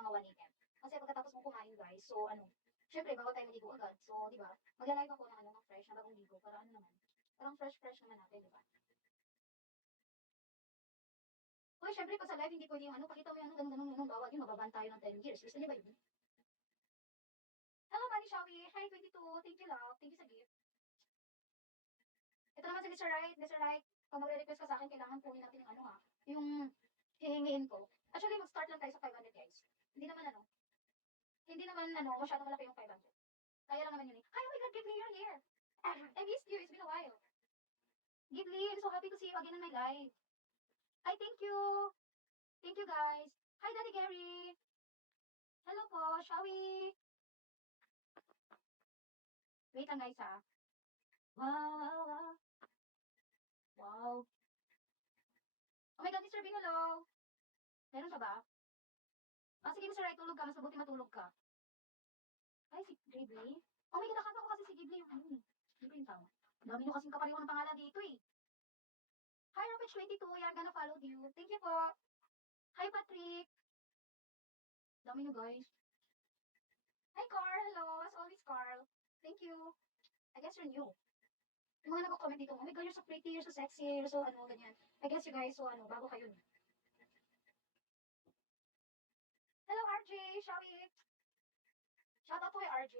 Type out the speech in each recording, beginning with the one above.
mga 1 AM. Kasi pagkatapos mong kumain guys, so ano, syempre bawal tayo maligo agad. So, di ba? Magla-live ako ng ano ng fresh na bagong ligo para ano naman, parang fresh naman natin, di ba? Uy, syempre pag sa live hindi pwede yung ano, pakita mo yung ano, ganun, bawal yun, mababan tayo ng 10 years. Gusto niyo ba yun? Hello, Manny Shawi. Hi, 22. Thank you, love. Thank you sa gift. Ito naman si Mr. Right. Mr. Right, kung magre-request ka sa akin, kailangan kunin natin yung ano ha, yung hihingiin ko. Actually, mag-start lang tayo sa 500 guys. Hindi naman ano, masyadong malaki yung 500. Kaya lang naman yun eh. Hi, oh my God, Ghibli, you're here. I missed you. It's been a while. Ghibli, I'm so happy to see you again in my life. Hi, thank you. Thank you, guys. Hi, Daddy Gary. Hello po, Shawi. Wait lang, guys, ha. Wow. Wow. Oh my God, Mr. Bing, hello. Meron ka ba? Ah, sige, Mr. Right, tulog ka. Mas mabuti matulog ka. Ay, si Ghibli. Oh my God, nakanta ko kasi si Ghibli yung ano eh. Ghibli yung tama. Dami nyo kasing kapareho ng pangalan dito eh. Hi, Rapage22. Yeah, I'm gonna follow you. Thank you po. Hi, Patrick. Dami nyo, guys. Hi, Carl. Hello. As always, Carl. Thank you. I guess you're new. Yung mga nag-comment dito, oh my God, you're so pretty, you're so sexy, you're so ano, ganyan. I guess you guys, so ano, bago kayo. Hello, RJ. Shall we? Shout out to RJ.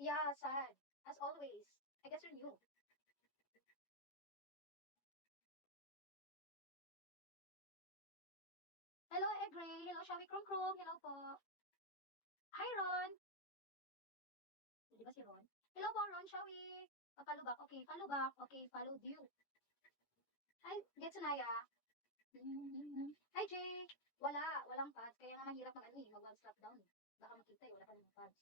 Yeah, sad. As always. I guess you're new. Hello, Egray. Hello, Shawi Krong Krong. Hello po. Hi, Ron. Di ba si Ron? Hello po, Ron. Shawi. Follow back. Okay, follow back. Okay, follow you. Hi, Getsunaya. Hi, Jay. Walang pads. Kaya nga mahirap mag ano eh, mag-web slap down. Baka makita eh, wala pa namang pads.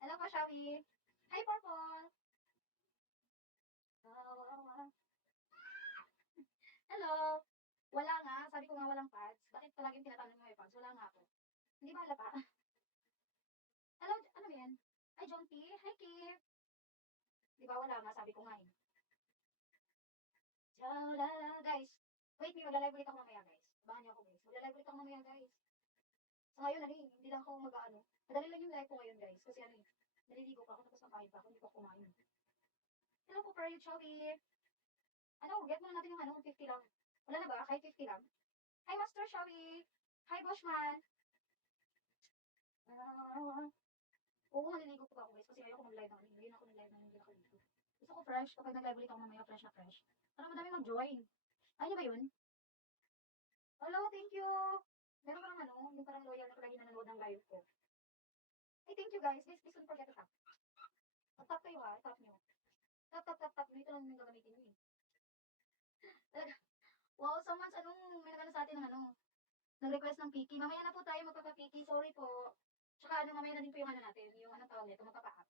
Hello po, Shawi. Hi, Purple. Hello. Wala nga. Sabi ko nga walang pads. Bakit palaging tinatanong mo may pads? Wala nga ako. Hindi ba halata? Hello, ano yan? Hi, John P. Hi, Kip. Di ba wala nga? Sabi ko nga eh. Ciao, la, la, guys. Wait, may magla-live ulit ako mamaya, guys. Abangan niyo ako, guys. Magla-live ulit ako mamaya, guys. So, ngayon, ano eh, hindi lang ako mag-ano. Madali lang yung live ko ngayon, guys. Kasi ano eh, naliligo pa ako, tapos nakain pa ako, hindi pa ako kumain. Hello po, Pearl Chubby. Ano, get muna natin yung ano, 50 lang. Wala na ba? Kahit 50 lang. Hi, Master Shawi. Hi, Boshman. Oo, maliligo ko pa ako, guys. Kasi ayoko mag-live ng hindi na ako nag-live ng hindi ako dito. Gusto ko fresh. Kapag nag-live ulit ako mamaya, fresh na fresh. Para madami mag-join. Ayun ba yun? Hello, thank you. Meron parang ano, yung parang loyal na palagi nanonood ng live ko. Hey, thank you guys. Please don't forget to tap. Tap kayo ha, tap nyo. Tap. Ito lang yung gagamitin nyo eh. Talaga. Wow, so much, may nagano sa atin ng nag-request ng Piki. Mamaya na po tayo magpapapiki. Sorry po. Tsaka mamaya na din po yung ano natin, yung anong tawag nito, magpapa-up.